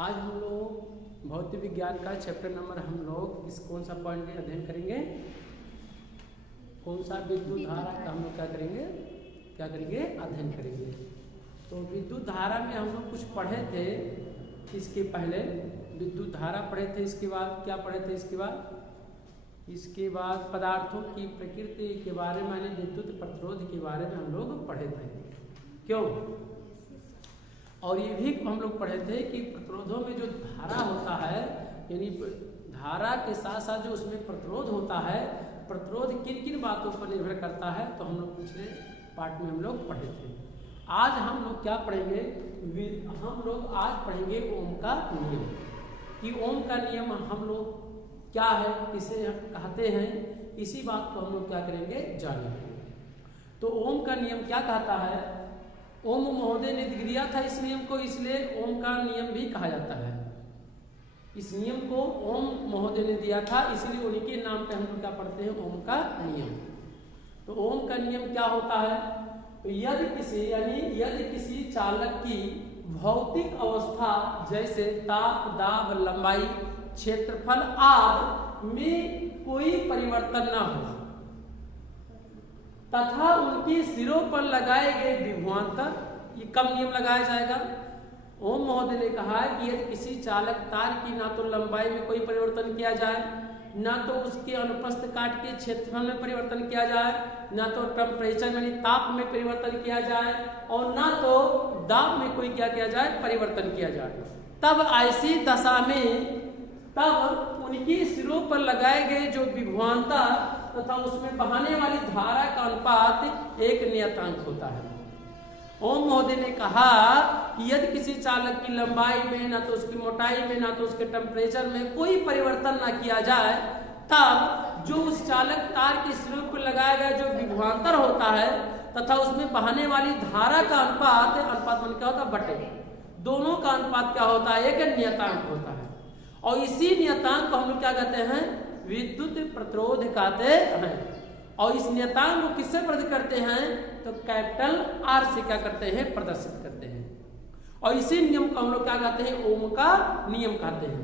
आज हम लोग भौतिक विज्ञान का चैप्टर नंबर हम लोग इस कौन सा पॉइंट में अध्ययन करेंगे, कौन सा विद्युत धारा का हम लोग क्या करेंगे अध्ययन करेंगे। तो विद्युत धारा में हम लोग कुछ पढ़े थे, इसके पहले विद्युत धारा पढ़े थे, इसके बाद क्या पढ़े थे, इसके बाद पदार्थों की प्रकृति के बारे में, यानी विद्युत प्रतिरोध के बारे में हम लोग पढ़े थे। क्यों? और ये भी हम लोग पढ़े थे कि प्रतिरोधों में जो धारा होता है, यानी धारा के साथ साथ जो उसमें प्रतिरोध होता है, प्रतिरोध किन किन बातों पर निर्भर करता है, तो हम लोग पिछले पार्ट में हम लोग पढ़े थे। आज हम लोग क्या पढ़ेंगे, हम लोग आज पढ़ेंगे ओम का नियम, कि ओम का नियम हम लोग क्या है, किसे हम कहते हैं, इसी बात को हम लोग क्या करेंगे जानेंगे। तो ओम का नियम क्या कहता है, ओम महोदय ने दिया था इस नियम को, इसलिए ओम का नियम भी कहा जाता है। इस नियम को ओम महोदय ने दिया था, इसलिए उन्हीं के नाम पे हम लोग क्या पढ़ते हैं, ओम का नियम। तो ओम का नियम क्या होता है, तो यदि किसी चालक की भौतिक अवस्था जैसे ताप, दाब, लंबाई, क्षेत्रफल आदि में कोई परिवर्तन न हो तथा उनके सिरों पर लगाए गए विभवांतर, ये कब नियम लगाया जाएगा। ओम महोदय ने कहा है कि यदि किसी चालक तार की ना तो लंबाई में कोई परिवर्तन किया जाए, ना तो उसके अनुप्रस्थ काट के क्षेत्रफल में परिवर्तन किया जाए, ना तो टेम्परेचर यानी ताप में परिवर्तन किया जाए, और ना तो दाब में कोई क्या किया जाए, परिवर्तन किया जाए, तब ऐसी दशा में तब उनकी सिरों पर लगाए गए जो विभवांतर तथा उसमें बहाने वाली धारा का अनुपात एक नियतांक होता है। ओम महोदय ने कहा कि यदि किसी चालक की लंबाई में, ना तो उसकी मोटाई में, ना तो उसके टेम्परेचर में कोई परिवर्तन ना किया जाए, तब जो उस चालक तार के सिरों पर लगाया गया जो विभवांतर होता है तथा उसमें बहाने वाली धारा का अनुपात क्या होता है, बटे, दोनों का अनुपात क्या होता है, एक नियतांक होता है। और इसी नियतांक को हम लोग क्या कहते हैं, विद्युत प्रतिरोध कहते हैं। और इस नियतांक को किससे प्रदर्शित करते हैं, तो कैपिटल आर से क्या करते हैं, प्रदर्शित करते हैं। और इसी नियम को हम लोग क्या कहते हैं, ओम का नियम कहते हैं।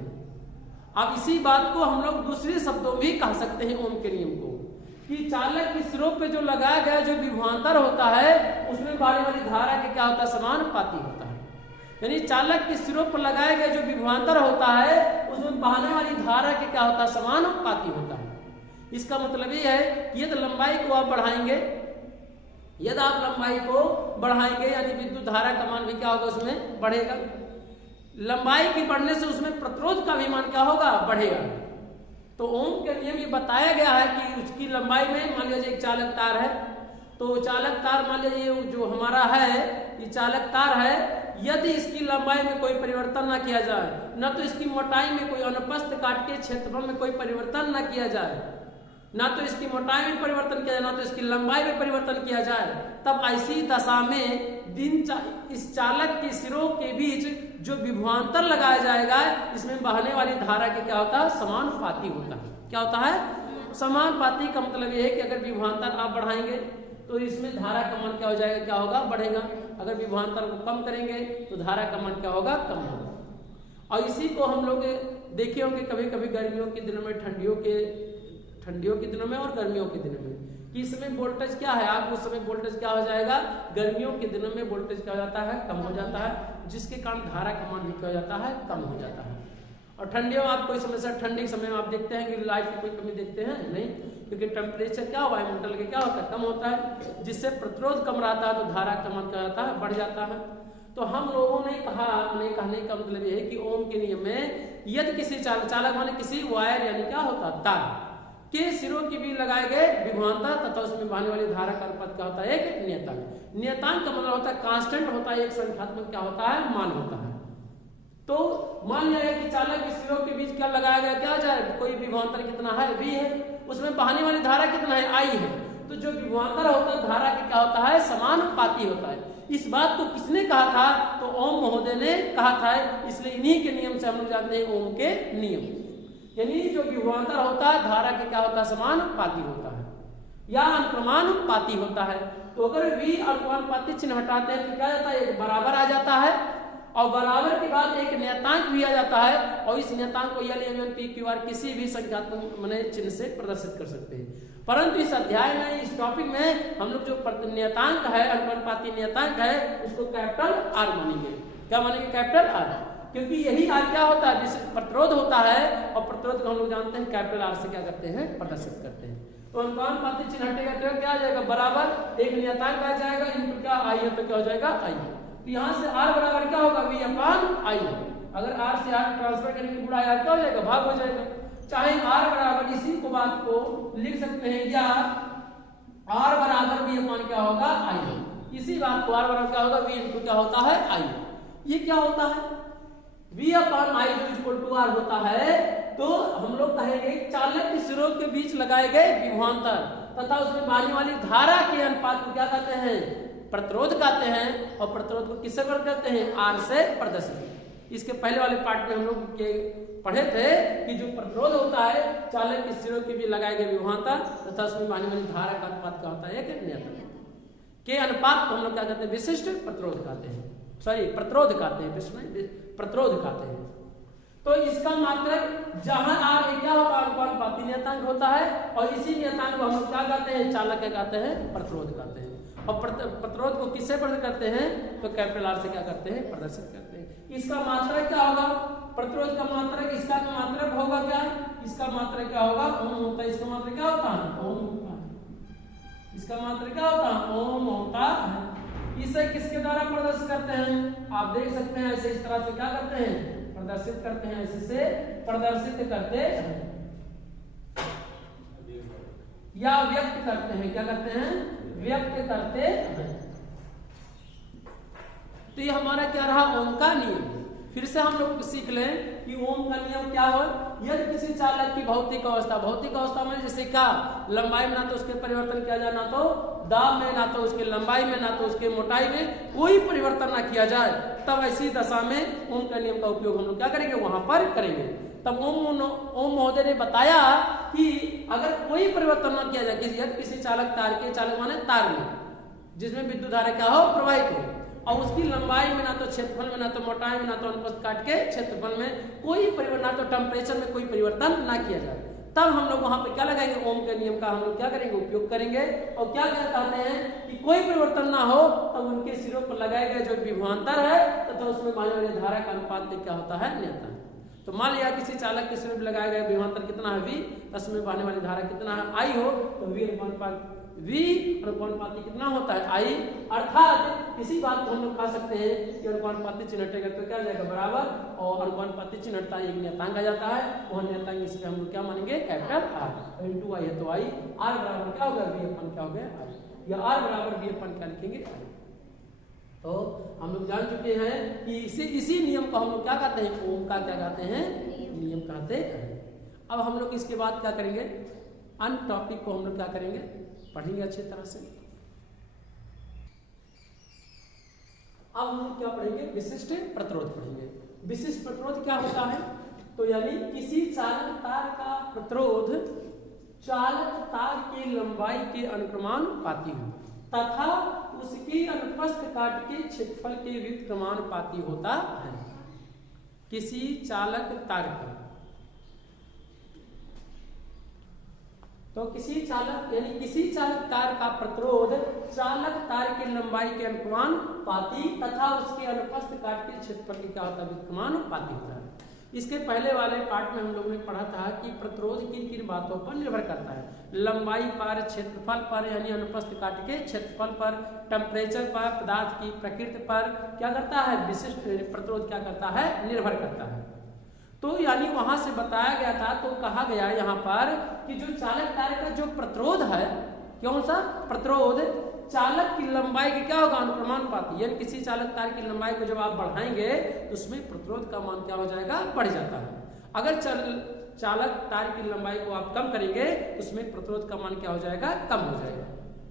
अब इसी बात को हम लोग दूसरे शब्दों में भी कह सकते हैं, ओम के नियम को, कि चालक के सिरों पे जो लगाया गया जो विभवांतर होता है, उसमें बहने वाली धारा के क्या होता है, समानुपाती होता है। यानी चालक के सिरों पर लगाया गया जो विभवांतर होता है, उसमें बहाने वाली धारा के क्या होता है, समानुपाती होता है। इसका मतलब ये है कि यदि लंबाई को आप बढ़ाएंगे, यदि आप लंबाई को बढ़ाएंगे, यानी विद्युत धारा का मान भी क्या होगा, उसमें बढ़ेगा। लंबाई की बढ़ने से उसमें प्रतिरोध का भी मान क्या होगा, बढ़ेगा। तो ओम के नियम ये बताया गया है कि उसकी लंबाई में, मान लीजिए एक चालक तार है, तो चालक तार मान लीजिए जो हमारा है, ये चालक तार है, यदि इसकी लंबाई में कोई परिवर्तन ना किया जाए, ना तो इसकी मोटाई में कोई अनुप्रस्थ काट के क्षेत्रफल में कोई परिवर्तन ना किया जाए, ना तो इसकी मोटाई में परिवर्तन किया जाए, ना तो इसकी लंबाई में परिवर्तन किया जाए, तब ऐसी दशा में इस चालक के सिरों के बीच जो विभवांतर लगाया जाएगा, इसमें बहने वाली धारा के क्या होता है, समानुपाती होता है। क्या होता है, समानुपाती का मतलब यह है कि अगर विभवांतर आप बढ़ाएंगे तो इसमें धारा का मान क्या हो जाएगा, क्या होगा, बढ़ेगा। अगर विभवांतर को कम करेंगे तो धारा का मान क्या होगा, कम होगा। और इसी को हम लोग देखे होंगे कभी कभी गर्मियों के दिनों में, ठंडियों के दिनों में और गर्मियों के दिनों में, कि इस समय वोल्टेज क्या है, आप उस समय वोल्टेज क्या हो जाएगा, गर्मियों के दिनों में वोल्टेज क्या हो जाता है, कम हो जाता है, जिसके कारण धारा का मान भी क्या हो जाता है, कम हो जाता है। और ठंडियों में आप कोई समस्या, ठंडी के समय में आप देखते हैं कि लाइट की कोई कमी देखते हैं नहीं, क्योंकि टेम्परेचर क्या वायुमंडल के क्या होता है, कम होता है, जिससे प्रतिरोध कम रहता है, तो धारा का मान क्या होता है, बढ़ जाता है। तो हम लोगों ने कहा, अपने कहने का मतलब ये है कि ओम के नियम में यदि किसी चालक माने किसी वायर, यानी क्या होता है, तार के सिरों के भी लगाए गए विभवांतर तथा उसमें बहने वाली धारा का अनुपात क्या होता है, एक नियतांक। नियतांक का मतलब होता है कांस्टेंट होता है, एक संख्यात्मक क्या होता है, मान होता है। तो मान लिया कि चालक के सिरों के बीच क्या लगाया गया, क्या जाए, कोई विभवांतर कितना है, V है, उसमें बहाने वाली धारा कितना है, I है। तो जो विभवांतर होता है धारा के क्या होता है, समानुपाती होता है। इस बात को किसने कहा था, तो ओम महोदय ने कहा था, इसलिए इन्हीं के नियम से हम लोग जानते हैं ओम के नियम। यानी जो विभवांतर होता है धारा के क्या होता है, समानुपाती होता है या अनुक्रमानुपाती होता है। तो अगर V अनुक्रमानुपाती चिन्ह हटाते हैं तो क्या जाता है, एक बराबर आ जाता है, और बराबर के बाद एक नियतांक भी आ जाता है और इस नियतांक को L, M, N, P, Q, R किसी भी संख्यात्मक माने चिन्ह से प्रदर्शित कर सकते हैं। परंतु इस अध्याय में, इस टॉपिक में हम लोग जो नियतांक है, अनुपाती नियतांक है, उसको कैपिटल R मानेंगे। क्या मानेंगे? कैपिटल R, क्योंकि यही R क्या होता है? प्रतिरोध होता है और प्रतिरोध को हम लोग जानते हैं कैपिटल R से क्या करते हैं? प्रदर्शित करते हैं। तो अनुपाती चिन्ह हटेगा तो क्या आ जाएगा? बराबर एक नियतांक आ जाएगा इनटू क्या I है तो क्या हो जाएगा? I। तो यहाँ से R बराबर क्या होगा? V upon I। अगर R से R ट्रांसफर करेंगे गुणा R क्या हो जाएगा? भाग हो जाएगा। चाहे R बराबर इसी को बात को लिख सकते हैं या R बराबर V अपॉन क्या होगा? I। इसी बात को R बराबर क्या होगा? V इनटू क्या होता है? I। ये क्या होता है? V अपॉन I जो इक्वल टू R होता है, तो हम लोग कहेंगे चालक के सिरों के बीच लगाए गए विभवांतर तथा उसमें बहने वाली धारा के अनुपात को क्या कहते हैं? प्रतिरोध कहते हैं। और प्रतिरोध को किससे वर्ग करते हैं? R से प्रदर्शित। इसके पहले वाले पार्ट में हम लोग के पढ़े थे कि जो प्रतिरोध होता है चालक के सिरों के बीच लगाए गए विभवांतर तथा उसमें बहने वाली धारा का अनुपात क्या होता है? एक नियतांक के अनुपात को हम लोग क्या कहते हैं? विशिष्ट प्रतिरोध कहते हैं। सॉरी, प्रतिरोध कहते हैं, विशिष्ट नहीं, प्रतिरोध कहते हैं। तो इसका मात्रक जहां R क्या होता है? अनुपाती नियतांक होता है और इसी नियतांक को हम लोग क्या कहते हैं? चालक क्या कहते हैं? प्रतिरोध कहते हैं। और प्रतिरोध को किससे प्रदर्शित करते हैं? तो कैपिटल R से क्या करते हैं? प्रदर्शित करते हैं। इसका मात्रक क्या होगा? प्रतिरोध का मात्रक, इसका मात्रक होगा क्या? इसका मात्रक क्या होगा? ओम होता है। इसका मात्रक क्या होता है? ओम होता है। इसका मात्रक क्या होता है? ओम होता है। इसे किसके द्वारा प्रदर्शित करते हैं? आप देख सकते हैं ऐसे इस तरह से क्या करते हैं? प्रदर्शित करते हैं। ऐसे से प्रदर्शित करते हैं या व्यक्त करते हैं। क्या करते हैं? व्यक्त करते हैं। तो ये हमारा क्या रहा? ओम का नियम। फिर से हम लोग सीख लें कि ओम का नियम क्या हो। यदि किसी चालक की भौतिक अवस्था में जैसे क्या लंबाई में ना तो उसके परिवर्तन किया जाए, ना तो दाब में, ना तो उसके लंबाई में, ना तो उसके मोटाई में कोई परिवर्तन ना किया जाए, तब ऐसी दशा में ओम का नियम का उपयोग हम लोग क्या करेंगे? वहां पर करेंगे। तब ओम महोदय ने बताया कि अगर कोई परिवर्तन ना किया जाए किसी चालक तार के, चालक माने तार में, जिसमें विद्युत धारा क्या हो? प्रवाहित हो, और उसकी लंबाई में, ना तो क्षेत्रफल में, ना तो मोटाई में, ना तो अनुप्रस्थ काट के क्षेत्रफल में कोई परिवर्तन, ना तो टेम्परेचर में कोई परिवर्तन ना किया जाए, तब हम लोग वहां पे क्या लगाएंगे? ओम के नियम का हम लोग क्या करेंगे? उपयोग करेंगे। और क्या कहते हैं कि कोई परिवर्तन ना हो तब उनके सिरों पर लगाए गए जो विभवांतर है तथा उसमें बहने वाली धारा का अनुपात क्या होता है? नियतांक। तो मान लिया किसी चालक के सिरों पर लगाया गया विभवांतर कितना है? V, उसमें बहने वाली धारा कितना है? I हो, तो V अनुपाती कितना होता है? I। अर्थात इसी बात को हम लोग कह सकते हैं कि अनुपाती चिन्ह हटेगा तो क्या जाएगा? बराबर, और अनुपाती चिन्ह हटता है एक नियतांक आ जाता है, वह नियतांक इसलिए हम लोग क्या मानेंगे? Capital R। इनटू I है तो I, R बराबर क्या होगा? V अपन क्या हो गया? I। या R बराबर V अपन क्या लिखेंगे? I। तो हम लोग जान चुके हैं कि इसी नियम को हम लोग क्या कहते हैं? ओम का क्या कहते हैं? नियम कहते हैं। अब हम लोग इसके बाद क्या करेंगे? अन्य टॉपिक को हम लोग क्या करेंगे? पढ़ेंगे अच्छी तरह से। अब हम क्या पढ़ेंगे? विशिष्ट प्रतिरोध पढ़ेंगे। विशिष्ट प्रतिरोध क्या होता है? तो यानी किसी चालक तार का प्रतिरोध चालक तार की लंबाई के अनुक्रमानुपाती हो तथा उसकी अनुप्रस्थ काट के क्षेत्रफल के व्युत्क्रमानुपाती होता है। किसी चालक तार का, तो किसी चालक तार का प्रतिरोध चालक तार की लंबाई के अनुक्रमानुपाती तथा उसके अनुप्रस्थ काट के क्षेत्रफल की क्या होता है? व्युत्क्रमानुपाती होता है। इसके पहले वाले पार्ट में हम लोगों ने पढ़ा था कि प्रतिरोध किन किन बातों पर निर्भर करता है? लंबाई पर, क्षेत्रफल पर यानी अनुप्रस्थ काट के क्षेत्रफल पर, टेम्परेचर पर, पदार्थ की प्रकृति पर क्या करता है? विशिष्ट प्रतिरोध क्या करता है? निर्भर करता है। तो यानी वहां से बताया गया था, तो कहा गया यहाँ पर कि जो चालक तार का जो प्रतिरोध है, कौन सा प्रतिरोध? चालक की लंबाई की क्या होगा? अनुक्रमानुपाती। यानी किसी चालक तार की लंबाई को जब आप बढ़ाएंगे तो उसमें प्रतिरोध का मान क्या हो जाएगा? बढ़ जाता है। अगर चालक तार की लंबाई को आप कम करेंगे तो उसमें प्रतिरोध का मान क्या हो जाएगा? कम हो जाएगा।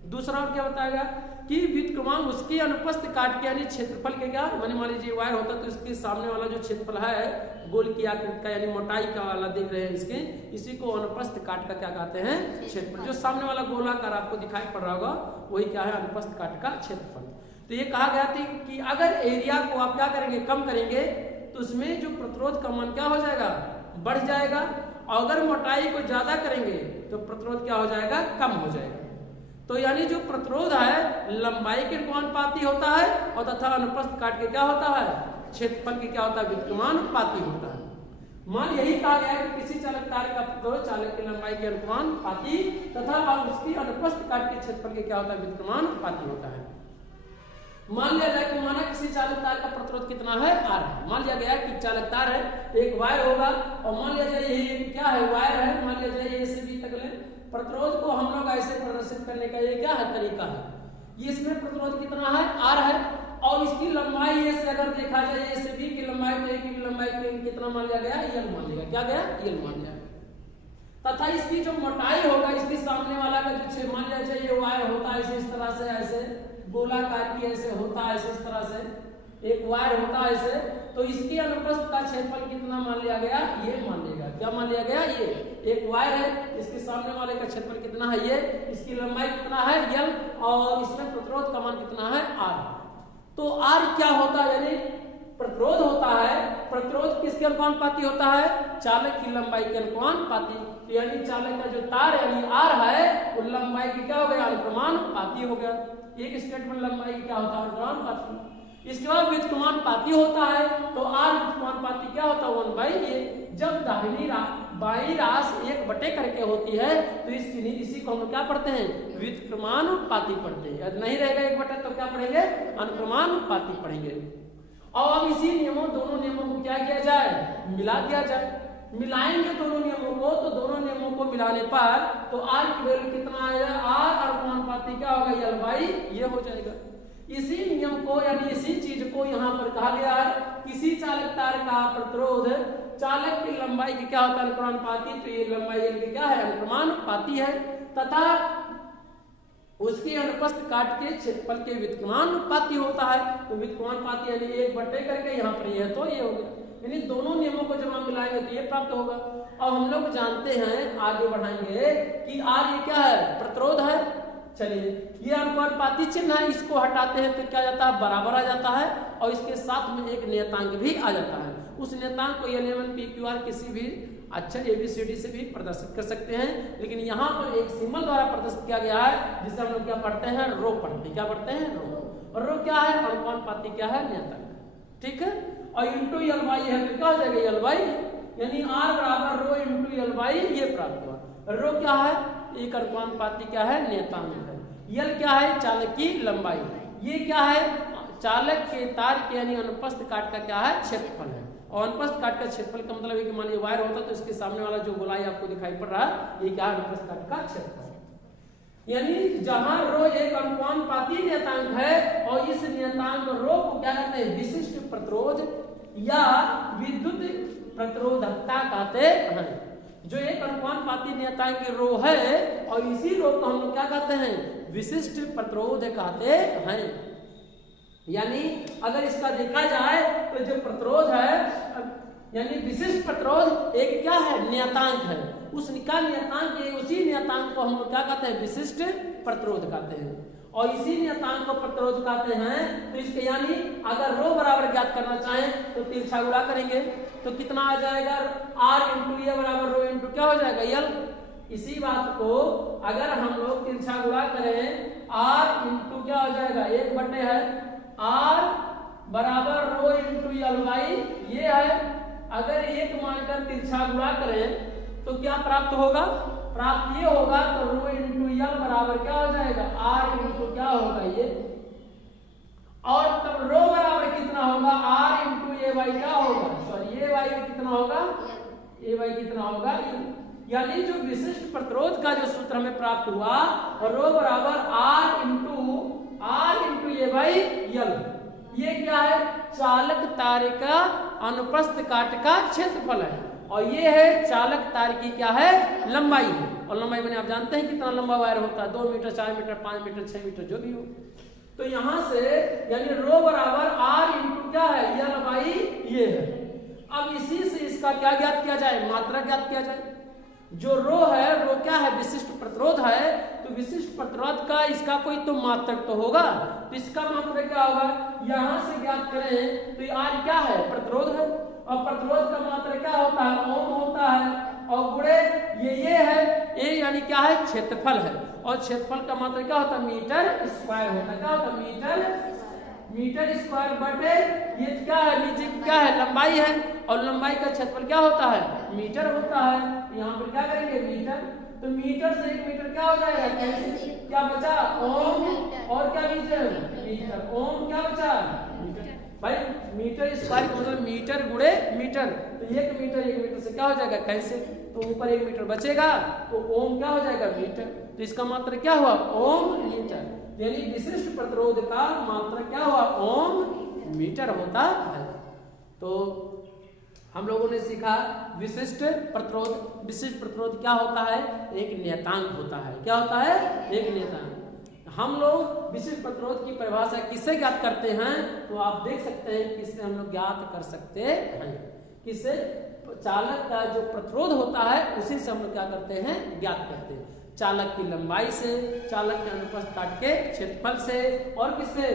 दूसरा और क्या बताएगा कि व्युत्क्रमांक उसके अनुप्रस्थ काट के यानी क्षेत्रफल के क्या, मान लीजिए वायर होता है तो इसके सामने वाला जो क्षेत्रफल है गोल की आकृति का यानी मोटाई का वाला देख रहे हैं इसके, इसी को अनुप्रस्थ काट का क्या कहते हैं? क्षेत्रफल। जो सामने वाला गोलाकार आपको दिखाई पड़ रहा होगा वही क्या है? अनुप्रस्थ काट का क्षेत्रफल। तो ये कहा गया था कि अगर एरिया को आप क्या करेंगे, कम करेंगे, तो उसमें जो प्रतिरोध का मान क्या हो जाएगा, बढ़ जाएगा। और अगर मोटाई को ज्यादा करेंगे तो प्रतिरोध क्या हो जाएगा, कम हो जाएगा। तो यानी जो प्रतिरोध है लंबाई के अनुपाती होता है और तथा अनुप्रस्थ काट के क्या होता है, क्षेत्रफल के क्या होता है, व्युत्क्रमानुपाती होता है। मान यही कहा गया है कि किसी चालक तार का प्रतिरोध चालक की लंबाई के अनुपाती तथा उसकी अनुप्रस्थ काट के क्षेत्रफल के क्या होता है, व्युत्क्रमानुपाती होता है। मान लिया जाए कि माना किसी चालक तार का प्रतिरोध कितना है, R है। मान लिया गया कि चालक तार है, एक वायर होगा और मान लिया जाए यही क्या है, वायर है। मान लिया जाए ए से बी तक ले प्रतिरोध को हम लोग ऐसे प्रदर्शित करने का ये क्या है, तरीका है। ये इसमें प्रतिरोध कितना है, R है और इसकी लंबाई ए से अगर देखा जाए ए से बी की लंबाई, तो ए की लंबाई कितना मान लिया गया, L मान लिया क्या गया, L मान लिया। तथा इसकी जो मोटाई होगा, इसके सामने वाला का जो मान लिया जाए ये वायर होता है ऐसे इस तरह से, ऐसे गोलाकार की ऐसे होता है, ऐसे इस तरह से एक वायर होता है ऐसे, तो इसकी अनुप्रस्थ का क्षेत्रफल कितना मान लिया गया, ये मान लिया। क्या मान लिया गया, ये एक वायर है, इसके सामने वाले का क्षेत्रफल कितना है, ये, इसकी लंबाई कितना है, L, और इसमें प्रतिरोध का मान कितना है, R। तो R क्या होता है, यानी प्रतिरोध होता है। प्रतिरोध किसके अनुपाती होता है, चालक की लंबाई के अनुपाती। तो यानी चालक का जो तार यानी R है वो लंबाई की क्या हो गया, अनुक्रमानुपाती हो गया। एक स्टेटमेंट लंबाई की क्या होता है, अनुक्रमानुपाती। इसके बाद व्युत्क्रमानुपाती होता है, तो R व्युत्क्रमानुपाती क्या होता है, 1/a। जब दाहिनी बाईं रास 1/, करके होती है तो इसी को हम क्या पढ़ते हैं, व्युत्क्रमानुपाती पढ़ते हैं। यदि नहीं रहेगा 1/, तो क्या पढ़ेंगे, अनुक्रमानुपाती पढ़ेंगे। और अब इसी नियमों, दोनों नियमों को क्या किया जाए, मिला दिया जाए। मिलाएंगे दोनों नियमों को, तो दोनों नियमों को मिलाने पर तो R की वैल्यू कितना आएगा, R अनुपाती क्या होगा, L/, ये हो जाएगा। इसी नियम को यानी इसी चीज को यहाँ पर कहा गया है, किसी चालक तार का प्रतिरोध चालक की लंबाई की क्या होता है, अनुक्रमानुपाती। तो ये लंबाई L की क्या है, अनुक्रमानुपाती है तथा उसके अनुप्रस्थ काट के क्षेत्रफल के व्युत्क्रमानुपाती होता है। तो व्युत्क्रमानुपाती यानी 1/, करके यहाँ पर ये तो ये हो गया। यानी दोनों नियमों को जब हम मिलाएंगे तो ये प्राप्त होगा। और हम लोग जानते हैं, आगे बढ़ाएंगे कि R ये क्या है, प्रतिरोध है। चलिए ये अनुपाती चिन्ह है, इसको हटाते हैं तो क्या जाता है, बराबर आ जाता है और इसके साथ में एक नियतांक भी आ जाता है। उस नियतांक को L1 PQR किसी भी अच्छा ABCD से भी प्रदर्शित कर सकते हैं, लेकिन यहाँ पर एक सिंबल द्वारा प्रदर्शित किया गया है जिसे हम लोग क्या पढ़ते हैं, रो पढ़ते हैं। क्या पढ़ते हैं, रो। और रो क्या है, अनुपाती क्या है, नियतांक। ठीक है, और इंटू L/, है तो क्या हो जाएगा, L/, यानी R बराबर रो इंटू L/, ये प्राप्त हुआ। रो क्या है, एक अनुपाती क्या है, नियतांक है। L क्या है, चालक की लंबाई। ये क्या है, चालक के तार के यानी अनुप्रस्थ काट का क्या है, क्षेत्रफल है। और अनुप्रस्थ काट का क्षेत्रफल का मतलब है कि मान लीजिए वायर होता तो इसके सामने वाला जो गोलाई आपको दिखाई पड़ रहा है, ये क्या है, अनुप्रस्थ काट का क्षेत्रफल। यानी जहां रो एक अनुपाती नियतांक है और इस नियतांक रो को क्या कहते हैं, विशिष्ट प्रतिरोध या विद्युत प्रतिरोधकता कहते हैं। जो एक अनुपाती नियतांक की रो है और इसी रो को हम लोग क्या कहते हैं, विशिष्ट प्रतिरोध कहते हैं। यानी अगर इसका देखा जाए तो जो प्रतिरोध है यानी विशिष्ट प्रतिरोध एक क्या है, नियतांक है। उस का नियतांक उसी नियतांक को हम लोग क्या कहते हैं, विशिष्ट प्रतिरोध कहते हैं। और इसी नियतांक को प्रतिरोध कहते हैं। तो इसके यानी अगर रो बराबर ज्ञात करना चाहें तो तिरछा गुणा करेंगे तो कितना आ जाएगा, R इंटू ये बराबर रो इंटू क्या हो जाएगा, L। इसी बात को अगर हम लोग तिरछा गुणा करें, R इंटू क्या हो जाएगा, 1/, है, R बराबर रो इंटू L/, ये है। अगर एक मानकर तिरछा गुणा करें तो क्या प्राप्त होगा, प्राप्त ये होगा तो रो इंटू L बराबर क्या हो जाएगा, R इंटू क्या होगा ये, और तब रो बराबर कितना होगा, R इंटू AY क्या होगा, सॉरी AY कितना होगा, AY कितना होगा। यानी जो विशिष्ट प्रतिरोध का जो सूत्र हमें प्राप्त हुआ, रो बराबर R इंटू AY L। ये क्या है, चालक तार का अनुप्रस्थ काट का क्षेत्रफल है और ये है चालक तार की क्या है, लंबाई है। और लंबाई मैंने आप जानते हैं कितना लंबा वायर होता है, 2 मीटर, 4 मीटर, 5 मीटर, 6 मीटर, जो भी हो। तो यहां से यानी रो बराबर R इंटू क्या है, L/, ये है। अब इसी से इसका क्या ज्ञात किया जाए, मात्रा ज्ञात किया जाए। जो रो है, रो क्या है, विशिष्ट प्रतिरोध है। तो विशिष्ट प्रतिरोध का इसका कोई तो मात्रक तो होगा, तो इसका मात्रक क्या होगा, यहां से ज्ञात करें तो आर क्या है, प्रतिरोध है, और प्रतिरोध का मात्रक क्या होता है, ओम होता है, और गुणे ये है, ए यानी क्या है, क्षेत्रफल है, और क्षेत्रफल का मात्रक क्या होता है, मीटर स्क्वायर होता है, क्या होता है, मीटर स्क्वायर बटे ये क्या है, नीचे क्या है, लंबाई है, और लंबाई का क्षेत्रफल क्या होता है, मीटर होता है, यहाँ पर क्या करेंगे, मीटर, तो मीटर से 1 मीटर क्या हो जाएगा, कैंसिल, क्या बचा, ओम, और क्या मीटर, ओम क्या बचा, मीटर, भाई मीटर स्क्वायर मतलब मीटर गुणे मीटर, तो 1 मीटर से क्या हो जाएगा, कैंसिल, तो ऊपर 1 मीटर बचेगा, तो ओम क्या हो जाएगा, मीटर, तो इसका मात्रा क्या हुआ, ओम मीटर, यानी विशिष्ट प्रतिरोध का मात्रा क्या हुआ, ओम मीटर होता है। तो हम लोगों ने सीखा विशिष्ट प्रतिरोध क्या होता है, एक नियतांक होता है, क्या होता है, एक नियतांक। हम लोग विशिष्ट प्रतिरोध की परिभाषा किससे ज्ञात करते हैं, तो आप देख सकते हैं किससे हम लोग ज्ञात कर सकते हैं, किससे, चालक का जो प्रतिरोध होता है उसी से हम लोग क्या करते हैं, ज्ञात करते हैं, चालक की लंबाई से, चालक के अनुप्रस्थ काट के क्षेत्रफल से, और किससे,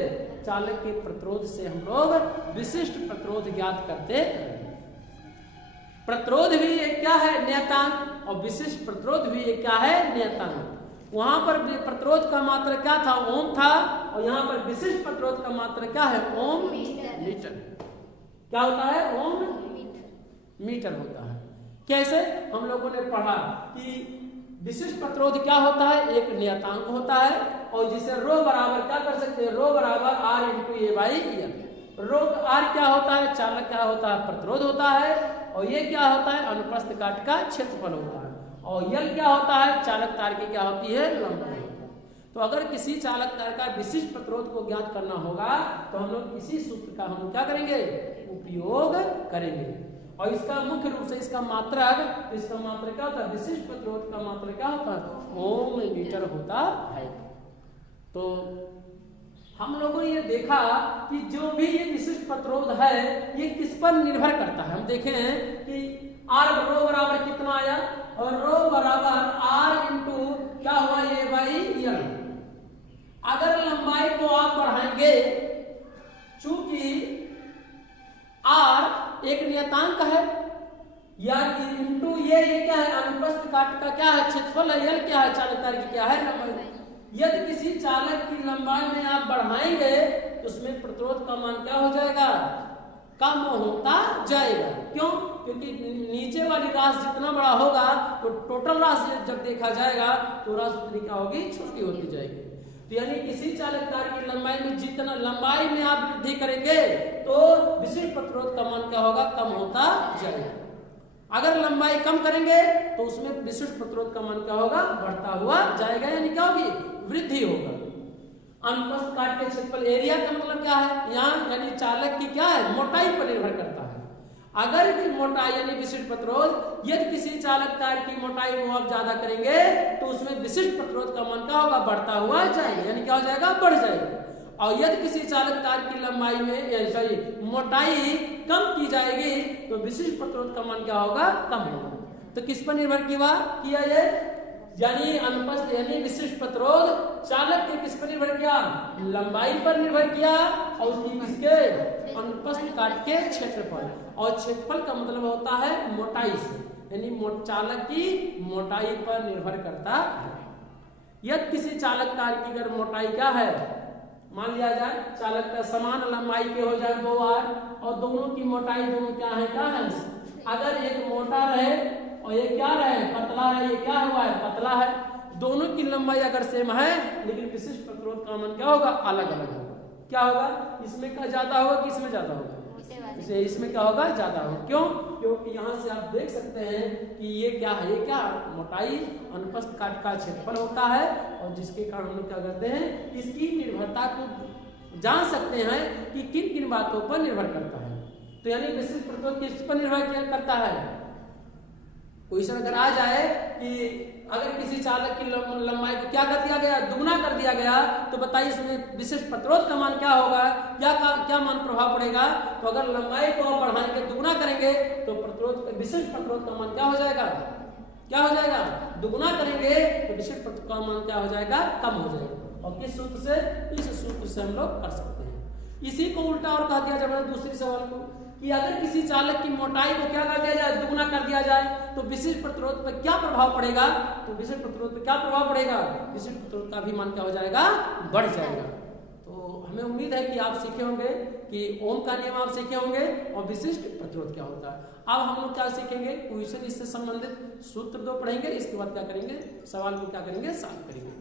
चालक के प्रतिरोध से हम लोग विशिष्ट प्रतिरोध ज्ञात करते हैं। प्रतिरोध भी एक क्या है, नियतांक, और विशिष्ट प्रतिरोध भी एक क्या है, नियतांक। वहां पर प्रतिरोध का मात्रा क्या था, ओम था, और यहाँ पर विशिष्ट प्रतिरोध का मात्रा क्या है, ओम मीटर, क्या होता है, ओम मीटर होता है। कैसे, हम लोगों ने पढ़ा कि विशिष्ट प्रतिरोध क्या होता है, एक नियतांक होता है, और जिसे रो बराबर क्या कर सकते हैं, रो बराबर R into A by L. Row R क्या होता है, चालक क्या होता है, प्रतिरोध होता है, और ये क्या होता है, अनुप्रस्थ काट का क्षेत्रफल होता है, और यल क्या होता है, चालक तार की क्या होती है, लंबाई। तो अगर किसी चालक तार का विशिष्ट प्रतिरोध को ज्ञात करना होगा तो हम लोग इसी सूत्र का हम क्या करेंगे, उपयोग करेंगे, और इसका मुख्य रूप से इसका मात्रक क्या होता है, विशिष्ट प्रतिरोध का मात्रक क्या होता है, ओम मीटर होता है। तो हम लोगों ने ये देखा कि जो भी ये विशिष्ट प्रतिरोध है ये किस पर निर्भर करता है। हम देखे हैं कि आर रो बराबर कितना आया, और रो बराबर आर इंटू क्या हुआ, ए बाई एल। अगर लंबाई को आप बढ़ाएंगे, चूंकि आर एक नियतांक है, या इंटू ये क्या है, अनुप्रस्थ काट का क्या है, क्षेत्रफल है, एल क्या है, चालक तार की क्या है, लंबाई। यदि किसी चालक की लंबाई में आप बढ़ाएंगे तो उसमें प्रतिरोध का मान क्या हो जाएगा, कम होता जाएगा। क्यों, क्योंकि नीचे वाली राशि जितना बड़ा होगा तो टोटल राशि जब देखा जाएगा तो राशि उतनी क्या होगी, छोटी होती जाएगी। तो यानी किसी चालक तार की लंबाई में जितना लंबाई में आप वृद्धि करेंगे तो विशिष्ट प्रतिरोध का मान क्या होगा, कम होता जाएगा। अगर लंबाई कम करेंगे तो उसमें विशिष्ट प्रतिरोध का मान क्या होगा, बढ़ता हुआ जाएगा, यानी क्या होगी, वृद्धि होगा। अनुप्रस्थ काट के क्षेत्रफल, एरिया का मतलब क्या है यहाँ, यानी चालक की क्या है, मोटाई पर निर्भर करता है। अगर की मोटाई यानी विशिष्ट प्रतिरोध, यदि किसी चालक तार की मोटाई को आप ज्यादा करेंगे तो उसमें विशिष्ट प्रतिरोध का मान क्या होगा, बढ़ता हुआ जाएगा, यानी क्या हो जाएगा, बढ़ जाएगा। और यदि किसी चालक तार की लंबाई में सॉरी मोटाई कम की जाएगी तो विशिष्ट प्रतिरोध का मान क्या होगा, कम होगा। तो किस पर निर्भर किया ये, यानी अनुप्रस्थ यानी विशिष्ट प्रतिरोध चालक के किस पर निर्भर किया, लंबाई पर निर्भर किया, और उसकी किसके, अनुप्रस्थ काट के क्षेत्रफल, और क्षेत्रफल का मतलब होता है मोटाई से, यानी चालक की मोटाई पर निर्भर करता है। यदि किसी चालक तार की अगर मोटाई क्या है, मान लिया जाए चालक का समान लंबाई के हो जाए 2 आर, और दोनों की मोटाई दोनों क्या है, अगर एक मोटा रहे और ये क्या रहे, पतला रहे, ये क्या हुआ है, पतला है, दोनों की लंबाई अगर सेम है लेकिन विशिष्ट प्रतिरोध का मान क्या होगा, अलग अलग होगा। क्या होगा, इसमें का ज्यादा होगा कि इसमें ज्यादा होगा, इसमें क्या होगा, ज्यादा होगा। क्यों, क्योंकि यहाँ से आप देख सकते हैं कि ये क्या है, ये क्या मोटाई अनुप्रस्थ काट का क्षेत्रफल होता है, और जिसके कारण हम लोग क्या करते हैं, इसकी निर्भरता को जान सकते हैं कि किन किन बातों पर निर्भर करता है। तो यानी विशिष्ट प्रतिरोध किस पर निर्भर करता है। क्वेश्चन अगर आ जाए कि अगर किसी चालक की लंबाई को क्या कर दिया गया, दुगना कर दिया गया, तो बताइए इसमें विशिष्ट प्रतिरोध का मान क्या होगा, क्या मान प्रभाव पड़ेगा। तो अगर लंबाई को बढ़ाएंगे, दुगना करेंगे तो प्रतिरोध विशिष्ट प्रतिरोध का मान क्या हो जाएगा, क्या हो जाएगा, दुगुना करेंगे तो विशिष्ट प्रतिरोध का मान क्या हो जाएगा, कम हो जाएगा। और किस सूत्र से, इस सूत्र से हम लोग कर सकते हैं। इसी को उल्टा और कह दिया जाए दूसरे सवाल को कि अगर किसी चालक की मोटाई को क्या कर दिया जाए, दुगुना कर दिया जाए तो विशिष्ट प्रतिरोध पर क्या प्रभाव पड़ेगा, तो विशिष्ट प्रतिरोध पर क्या प्रभाव पड़ेगा, विशिष्ट प्रतिरोध का भी मान क्या हो जाएगा, बढ़ जाएगा। तो हमें उम्मीद है कि आप सीखे होंगे कि ओम का नियम आप सीखे होंगे और विशिष्ट प्रतिरोध क्या होता है। अब हम लोग क्या सीखेंगे, क्वेश्चन इससे संबंधित सूत्र 2 पढ़ेंगे, इसके बाद क्या करेंगे, सवाल को क्या करेंगे, सॉल्व करेंगे।